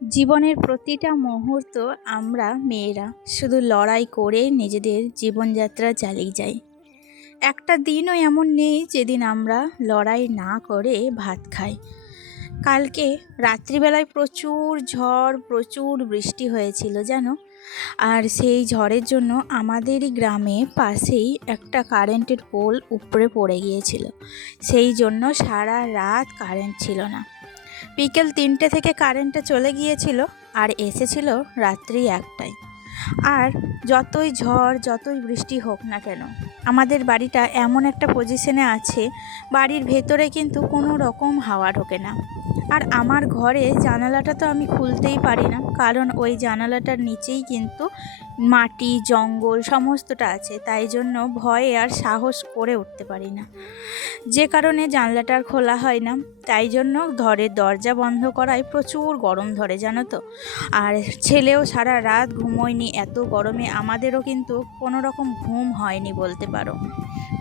জীবনের প্রতিটা মুহূর্ত আমরা মেয়েরা শুধু লড়াই করে নিজেদের জীবনযাত্রা চালিয়ে যাই। একটা দিনও এমন নেই যেদিন আমরা লড়াই না করে ভাত খাই। কালকে রাত্রিবেলায় প্রচুর ঝড়, প্রচুর বৃষ্টি হয়েছিল জানো। আর সেই ঝড়ের জন্য আমাদেরই গ্রামে পাশেই একটা কারেন্টের পোল উপড়ে পড়ে গিয়েছিল। সেই জন্য সারা রাত কারেন্ট ছিল না। বিকেল 3টে থেকে কারেন্টটা চলে গিয়েছিল আর এসেছিল রাত্রি 1টায়। আর যতই ঝড় যতই বৃষ্টি হোক না কেন, আমাদের বাড়িটা এমন একটা পজিশনে আছে, বাড়ির ভেতরে কিন্তু কোনো রকম হাওয়া ঢোকে না। আর আমার ঘরে জানালাটা তো আমি খুলতেই পারি না, কারণ ওই জানালাটার নিচেই কিন্তু মাটি জঙ্গল সমস্তটা আছে। তাই জন্য ভয়ে আর সাহস করে উঠতে পারি না, যে কারণে জানলাটা আর খোলা হয় না। তাই জন্য ঘরের দরজা বন্ধ করায় প্রচুর গরম ধরে জানো তো। আর ছেলেও সারা রাত ঘুমোয়নি, এত গরমে আমাদেরও কিন্তু কোনো রকম ঘুম হয়নি বলতে পারো।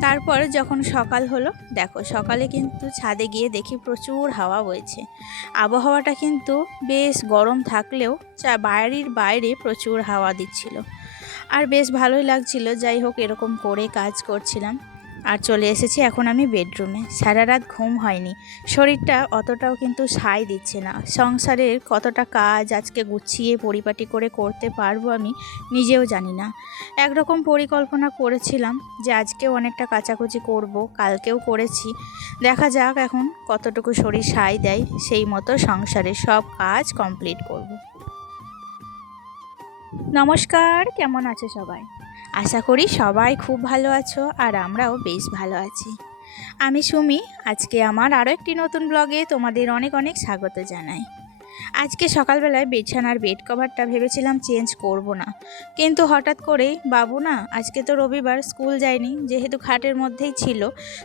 তারপর যখন সকাল হলো, দেখো সকালে কিন্তু ছাদে গিয়ে দেখি প্রচুর হাওয়া বইছে। আবহাওয়াটা কিন্তু বেশ গরম থাকলেও বাড়ির বাইরে প্রচুর হাওয়া দিচ্ছিল আর বেশ ভালোই লাগছিল। যাই হোক, এরকম করে কাজ করছিলাম আর চলে এসেছি এখন আমি বেডরুমে। সারা রাত ঘুম হয়নি, শরীরটা অতটাও কিন্তু সায় দিচ্ছে না। সংসারের কতটা কাজ আজকে গুছিয়ে পরিপাটি করে করতে পারবো আমি নিজেও জানি না। একরকম পরিকল্পনা করেছিলাম যে আজকেও অনেকটা কাচাকুচি করব, কালকেও করেছি। দেখা যাক এখন কতটুকু শরীর সায় দেয়, সেই মতো সংসারের সব কাজ কমপ্লিট করব। নমস্কার, কেমন আছো সবাই? আশা করি সবাই খুব ভালো আছো আর আমরাও বেশ ভালো আছি। আমি সুমি, আজকে আমার আরও একটি নতুন ব্লগে তোমাদের অনেক অনেক স্বাগত জানাই। আজকে সকালবেলায় বিছানার বেড কভারটা ভেবেছিলাম চেঞ্জ করব না, কিন্তু হঠাৎ করেই বাবু না, আজকে তো রবিবার, স্কুল যায়নি, যেহেতু খাটের মধ্যেই ছিল,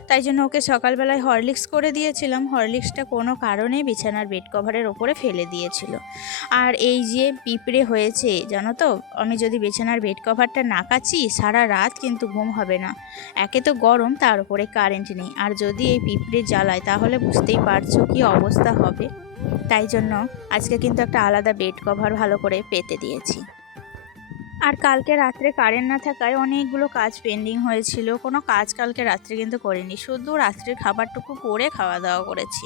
তাই জন্য ওকে সকালবেলায় হরলিক্স করে দিয়েছিলাম। হরলিক্সটা কোনো কারণে বিছানার বেড কভারের ওপরে ফেলে দিয়েছিল। আর এই যে পিঁপড়ে হয়েছে জানো তো, আমি যদি বিছানার বেড কভারটা না কাচি সারা রাত কিন্তু ঘুম হবে না। একে তো গরম, তার উপরে কারেন্ট নেই, আর যদি এই পিঁপড়ে জ্বালায় তাহলে বুঝতেই পারছো কি অবস্থা হবে। তাই জন্য আজকে কিন্তু একটা আলাদা বেড কভার ভালো করে পেতে দিয়েছি। আর কালকে রাত্রে কারেন্ট না থাকায় অনেকগুলো কাজ পেন্ডিং হয়েছিল। কোনো কাজ কালকে রাত্রে কিন্তু করিনি, শুধু রাত্রের খাবারটুকু করে খাওয়া দাওয়া করেছি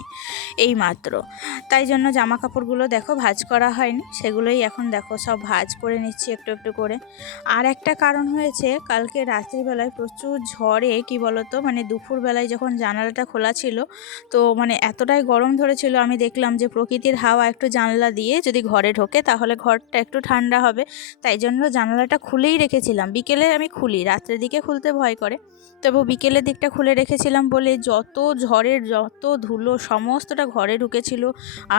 এই মাত্র। তাই জন্য জামা কাপড়গুলো দেখো ভাঁজ করা হয়নি, সেগুলোই এখন দেখো সব ভাঁজ করে নিচ্ছি একটু একটু করে। আর একটা কারণ হয়েছে, কালকে রাত্রিবেলায় প্রচুর ঝড়ে কি বলতো, মানে দুপুরবেলায় যখন জানালাটা খোলা ছিল, তো মানে এতটাই গরম ধরেছিল, আমি দেখলাম যে প্রকৃতির হাওয়া একটু জানলা দিয়ে যদি ঘরে ঢোকে তাহলে ঘরটা একটু ঠান্ডা হবে। তাই জন্য জানালাটা খুলেই রেখেছিলাম। বিকেলে আমি খুলি, রাত্রের দিকে খুলতে ভয় করে, তবু বিকেলের দিকটা খুলে রেখেছিলাম বলে যত ঝড়ের যত ধুলো সমস্তটা ঘরে ঢুকেছিল।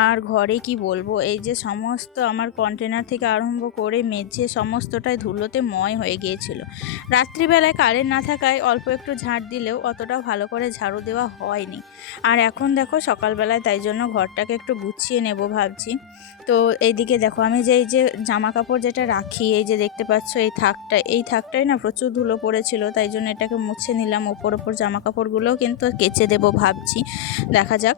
আর ঘরে কি বলবো, এই যে সমস্ত আমার কন্টেনার থেকে আরম্ভ করে মেঝে সমস্তটাই ধুলোতে ময় হয়ে গিয়েছিল। রাত্রিবেলায় কারেন্ট না থাকায় অল্প একটু ঝাড় দিলেও অতটা ভালো করে ঝাড়ু দেওয়া হয়নি। আর এখন দেখো সকালবেলায়, তাই জন্য ঘরটাকে একটু গুছিয়ে নেব ভাবছি। তো এইদিকে দেখো আমি যে এই যে জামা কাপড় যেটা রাখি, এই যে দেখতে পাচ্ছ এই থাকটাই না প্রচুর ধুলো পড়েছিল, তাই জন্য এটাকে মুছে নিলাম। ওপর জামা কাপড়গুলোও কিন্তু কেচে দেবো ভাবছি, দেখা যাক।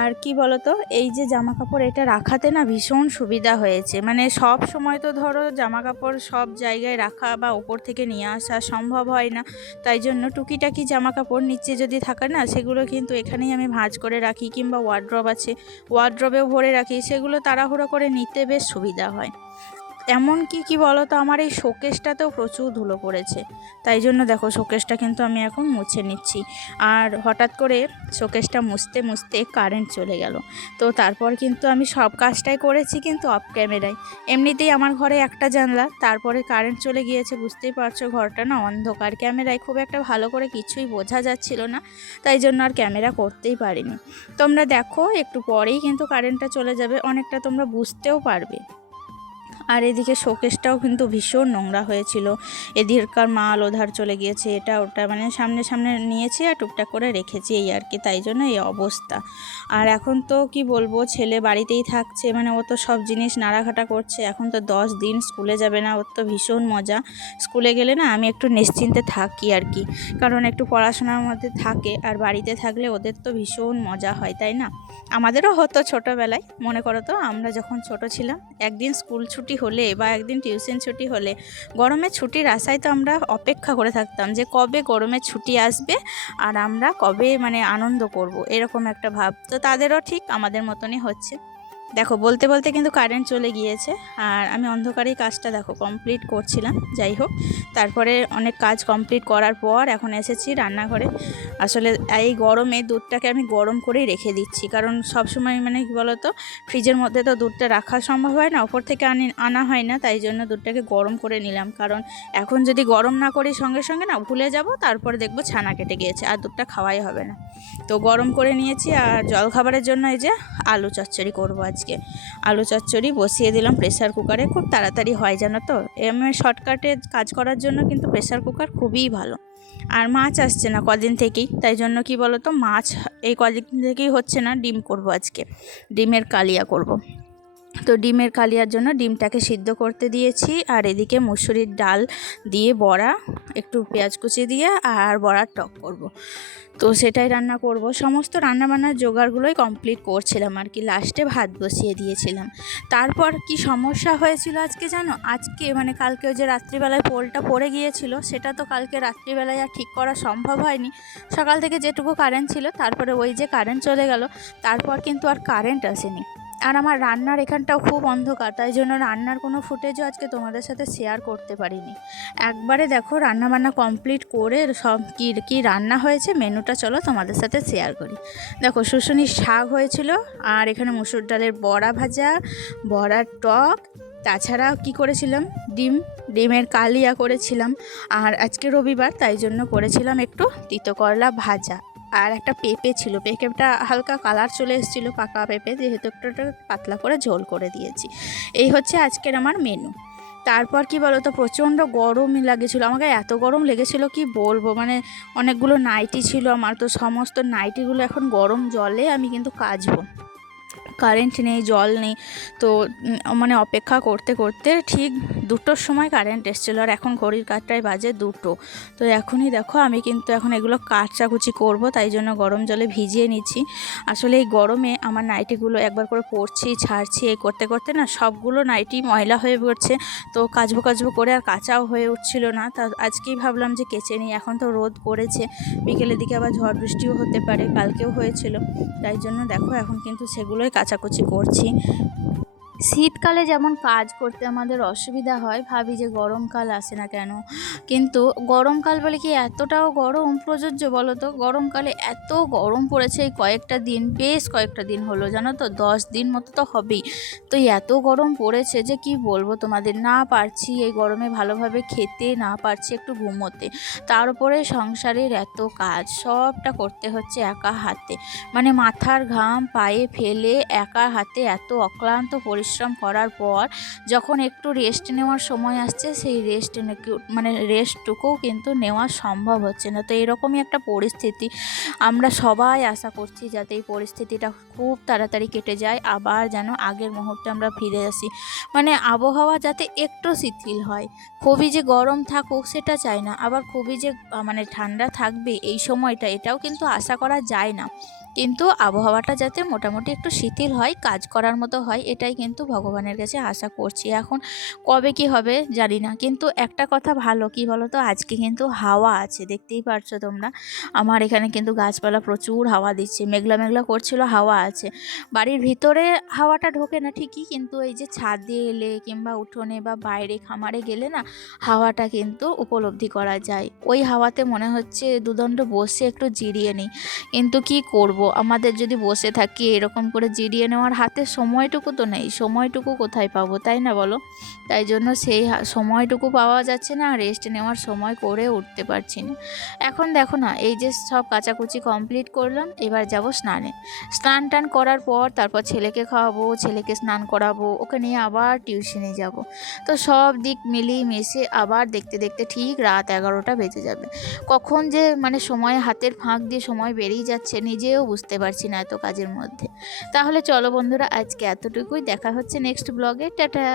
আর কি বলতো, এই যে জামা কাপড় এটা রাখাতে না ভীষণ সুবিধা হয়েছে। মানে সব সময় তো ধরো জামা কাপড় সব জায়গায় রাখা বা ওপর থেকে নিয়ে আসা সম্ভব হয় না। তাই জন্য টুকিটাকি জামা কাপড় নিচে যদি থাকে না, সেগুলো কিন্তু এখানেই আমি ভাঁজ করে রাখি, কিংবা ওয়ার্ড্রব আছে ওয়ার্ড্রবেও ভরে রাখি, সেগুলো তাড়াহুড়ো করে নিতে বেশ সুবিধা হয়। এমনকি কি বলো তো, আমার এই শোকেসটাতেও প্রচুর ধুলো পড়েছে, তাই জন্য দেখো শোকেসটা কিন্তু আমি এখন মুছে নিচ্ছি। আর হঠাৎ করে শোকেসটা মুছতে মুছতে কারেন্ট চলে গেল। তো তারপর কিন্তু আমি সব কাজটাই করেছি কিন্তু অফ ক্যামেরায়। এমনিতেই আমার ঘরে একটা জানলা, তারপরে কারেন্ট চলে গিয়েছে, বুঝতেই পারছো ঘরটা না অন্ধকার, ক্যামেরায় খুব একটা ভালো করে কিছুই বোঝা যাচ্ছিল না, তাই জন্য আর ক্যামেরা করতেই পারিনি। তোমরা দেখো একটু পরেই কিন্তু কারেন্টটা চলে যাবে, অনেকটা তোমরা বুঝতেও পারবে। আর এদিকে শোকেসটাও কিন্তু ভীষণ নোংরা হয়েছিল, এদিককার মাল ওধার চলে গিয়েছে, এটা ওটা মানে সামনে সামনে নিয়েছি আর টুকটাক করে রেখেছি এই আর কি, তাই জন্য এই অবস্থা। আর এখন তো কি বলবো, ছেলে বাড়িতেই থাকছে, মানে ও তো সব জিনিস নাড়াঘাটা করছে। এখন তো 10 দিন স্কুলে যাবে না, ওর তো ভীষণ মজা। স্কুলে গেলে না আমি একটু নিশ্চিন্তে থাকি আর কি, কারণ একটু পড়াশোনার মধ্যে থাকে, আর বাড়িতে থাকলে ওদের তো ভীষণ মজা হয়, তাই না? আমাদেরও হতো ছোটোবেলায়, মনে করো তো আমরা যখন ছোট ছিলাম, একদিন স্কুল ছুটি হলে বা একদিন টিউশন ছুটি হলে গরমের ছুটির আশায় তো আমরা অপেক্ষা করে থাকতাম যে কবে গরমের ছুটি আসবে আর আমরা কবে মানে আনন্দ করব, এরকম একটা ভাব। তো তাদেরও ঠিক আমাদের মতনই হচ্ছে। দেখো বলতে বলতে কিন্তু কারেন্ট চলে গিয়েছে, আর আমি অন্ধকারেই কাজটা দেখো কমপ্লিট করছিলাম। যাই হোক, তারপরে অনেক কাজ কমপ্লিট করার পর এখন এসেছি রান্নাঘরে। আসলে এই গরমে দুধটাকে আমি গরম করেই রেখে দিচ্ছি, কারণ সব সময় মানে কী বলো তো, ফ্রিজের মধ্যে তো দুধটা রাখা সম্ভব হয় না, ওপর থেকে আনা হয় না, তাই জন্য দুধটাকে গরম করে নিলাম। কারণ এখন যদি গরম না করি সঙ্গে সঙ্গে না ভুলে যাব, তারপরে দেখবো ছানা কেটে গিয়েছে আর দুধটা খাওয়াই হবে না। তো গরম করে নিয়েছি। আর জলখাবারের জন্য এই যে আলু চচ্চড়ি করবো আজকে। আলু চচ্চড়ি বসিয়ে দিলাম প্রেসার কুকারে, খুব তাড়াতাড়ি হয় জানো তো। এমনি শর্টকাটে কাজ করার জন্য কিন্তু প্রেসার কুকার খুবই ভালো। আর মাছ আসছে না কদিন থেকেই, তাই জন্য কি বলো তো, মাছ এই কদিন থেকেই হচ্ছে না। ডিম করব আজকে, ডিমের কালিয়া করব। তো ডিমের কালিয়ার জন্য ডিমটাকে সিদ্ধ করতে দিয়েছি, আর এদিকে মুসুরির ডাল দিয়ে বড়া, একটু পেঁয়াজ কুচি দিয়ে আর বড়ার টক করব। তো সেটাই রান্না করব। সমস্ত রান্নাবান্নার জোগাড়গুলোই কমপ্লিট করছিলাম আর কি, লাস্টে ভাত বসিয়ে দিয়েছিলাম। তারপর কি সমস্যা হয়েছিল আজকে জানো, আজকে মানে কালকে ওই যে রাত্রিবেলায় পোলটা পড়ে গিয়েছিল, সেটা তো কালকে রাত্রিবেলায় আর ঠিক করা সম্ভব হয়নি। সকাল থেকে যেটুকু কারেন্ট ছিল, তারপরে ওই যে কারেন্ট চলে গেল, তারপর কিন্তু আর কারেন্ট আসেনি। আর আমার রান্নার এখানটাও খুব অন্ধকার, তাই জন্য রান্নার কোনো ফুটেজও আজকে তোমাদের সাথে শেয়ার করতে পারিনি। একবারে দেখো রান্নাবান্না কমপ্লিট করে সব কী রান্না হয়েছে মেনুটা চলো তোমাদের সাথে শেয়ার করি। দেখো শুশুনির শাক হয়েছিল, আর এখানে মুসুর ডালের বড়া ভাজা, বড়ার টক, তাছাড়া কি করেছিলাম, ডিমের কালিয়া করেছিলাম। আর আজকে রবিবার, তাই জন্য করেছিলাম একটু তিতো করলা ভাজা। আর একটা পেঁপে ছিল, পেঁপেটা হালকা কালার চলে এসেছিলো, পাকা পেঁপে, যেহেতু একটু পাতলা করে ঝোল করে দিয়েছি। এই হচ্ছে আজকের আমার মেনু। তারপর কি বলো তো, প্রচণ্ড গরমই লাগেছিলো আমাকে, এত গরম লেগেছিলো কি বলবো, মানে অনেকগুলো নাইটি ছিল আমার, তো সমস্ত নাইটিগুলো এখন গরম জলে আমি কিন্তু কাচবো। কারেন্ট নেই, জল নেই, তো মানে অপেক্ষা করতে করতে ঠিক 2টোর সময় কারেন্ট এসেছিলো, আর এখন ঘড়ির কাঁটায় বাজে 2টো। তো এখনই দেখো আমি কিন্তু এখন এগুলো কাচাকুচি করব, তাই জন্য গরম জলে ভিজিয়ে নিচ্ছি। আসলে এই গরমে আমার নাইটিগুলো একবার করে পরছি ছাড়ছি, এই করতে করতে না সবগুলো নাইটি ময়লা হয়ে পড়ছে। তো কাচবো করে আর কাচাও হয়ে উঠছিল না, তা আজকেই ভাবলাম যে কেচে নিই। এখন তো রোদ পড়েছে, বিকেলের দিকে আবার ঝড় বৃষ্টিও হতে পারে, কালকেও হয়েছিল, তাই জন্য দেখো এখন কিন্তু সেগুলোই কাচাকুচি করছি। শীতকালে যেমন কাজ করতে আমাদের অসুবিধা হয়, ভাবি যে গরমকাল আসে না কেন, কিন্তু গরমকাল বলে কি এতটাও গরম প্রযোজ্য বলো তো? গরমকালে এত গরম পড়েছে এই কয়েকটা দিন, বেশ কয়েকটা দিন হলো জানো তো, 10 দিন মতো তো হবেই। তো এত গরম পড়েছে যে কি বলবো তোমাদের, না পারছি এই গরমে ভালোভাবে খেতে, না পারছি একটু ঘুমোতে। তার উপরে সংসারের এত কাজ, সবটা করতে হচ্ছে একা হাতে, মানে মাথার ঘাম পায়ে ফেলে একা হাতে এত অক্লান্ত পরিশ্রম করার পর যখন একটু রেস্ট নেওয়ার সময় আসছে, সেই রেস্টটুকুও কিন্তু নেওয়া সম্ভব হচ্ছে না। তো এরকমই একটা পরিস্থিতি, আমরা সবাই আশা করছি যাতে এই পরিস্থিতিটা খুব তাড়াতাড়ি কেটে যায়, আবার যেন আগের মুহূর্তে আমরা ফিরে আসি। মানে আবহাওয়া যাতে একটু শিথিল হয়, খুবই যে গরম থাকুক সেটা চাই না, আবার খুবই যে মানে ঠান্ডা থাকবে এই সময়টা, এটাও কিন্তু আশা করা যায় না। কিন্তু আবহাওয়াটা যাতে মোটামুটি একটু শিথিল হয়, কাজ করার মতো হয়, এটাই কিন্তু ভগবানের কাছে আশা করছি। এখন কবে কি হবে জানি না, কিন্তু একটা কথা ভালো কি বলো তো, আজকে কিন্তু হাওয়া আছে, দেখতেই পারছো তোমরা। আমার এখানে কিন্তু গাছপালা প্রচুর হাওয়া দিচ্ছে, মেঘলা মেঘলা করছিল, হাওয়া আছে। বাড়ির ভিতরে হাওয়াটা ঢোকে না ঠিকই, কিন্তু এই যে ছাদে এলে কিংবা উঠোনে বা বাইরে খামারে গেলে না, হাওয়াটা কিন্তু উপলব্ধি করা যায়। ওই হাওয়াতে মনে হচ্ছে দুদণ্ড বসে একটু জিরিয়ে নিই, কিন্তু কি করব, করব, আমাদের যদি বসে থাকি এরকম করে জিরিয়ে নেওয়ার হাতে সময়টুকু তো নেই, সময়টুকু কোথায় পাবো, তাই না বলো? তাই জন্য সেই সময়টুকু পাওয়া যাচ্ছে না, রেস্ট নেওয়ার সময় করে উঠতে পারছি না। এখন দেখো না, এই যে সব কাচাকুচি কমপ্লিট করলাম, এবার যাব স্নানে। স্নান টান করার পর তারপর ছেলেকে খাওয়াবো, ছেলেকে স্নান করাবো, ওকে নিয়ে আবার টিউশনে যাব। তো সব দিক মিলিয়ে মিশে আবার দেখতে দেখতে ঠিক রাত 11টা বেজে যাবে। কখন যে মানে সময় হাতের ফাঁক দিয়ে সময় বেরিয়ে যাচ্ছে নিজেও বুঝতে পারছি না এত কাজের মধ্যে। তাহলে চলো বন্ধুরা, আজকে এতটুকুই, দেখা হচ্ছে নেক্সট ব্লগে, টাটা।